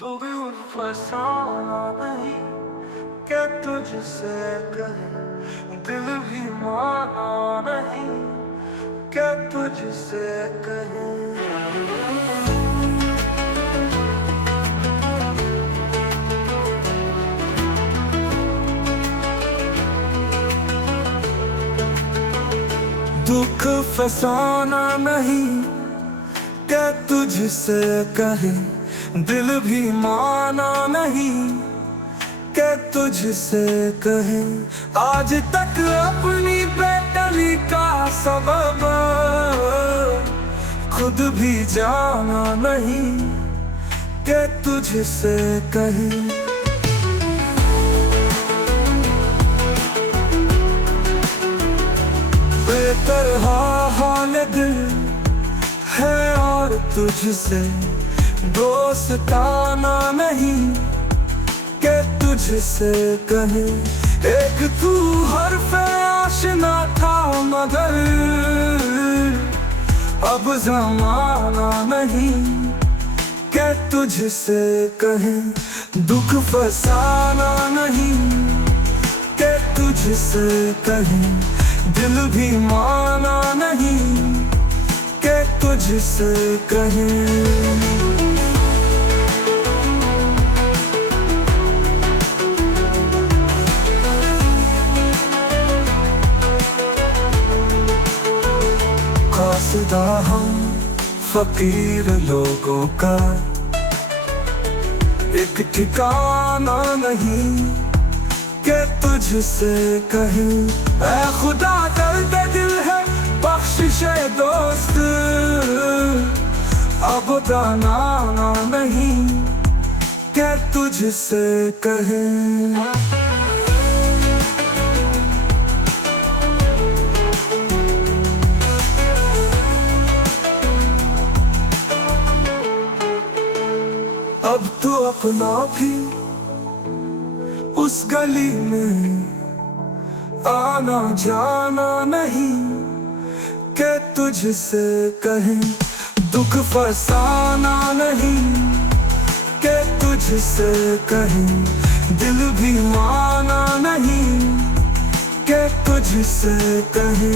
दूर फसाना नहीं, क्या तुझसे कहे दिल भी माना नहीं, क्या तुझसे कहे। दुख फसाना नहीं, क्या तुझसे कहे दिल भी माना नहीं, क्या तुझसे कहे। आज तक अपनी बेटली का सबब खुद भी जाना नहीं, क्या तुझसे कहे। बेतरह हाल दिल है और तुझसे दोस्ताना नहीं, के तुझसे कहे। एक तू हर्फ आशना था मगर अब जमाना नहीं, के तुझसे कहे। दुख फसाना नहीं, के तुझसे कहे दिल भी माना नहीं, के तुझसे कहे। कासिदा हम फकीर लोगों का एक ठिकाना नहीं, के तुझसे कहे। ऐ खुदा दर्द दिल है बख्शिशे दोस्त, अब दाना नहीं, के तुझसे कहे। अब तो अपना भी उस गली में आना जाना नहीं, के तुझसे कहे। दुख फसाना नहीं, के तुझसे कहे दिल भी माना नहीं, के तुझसे कहे।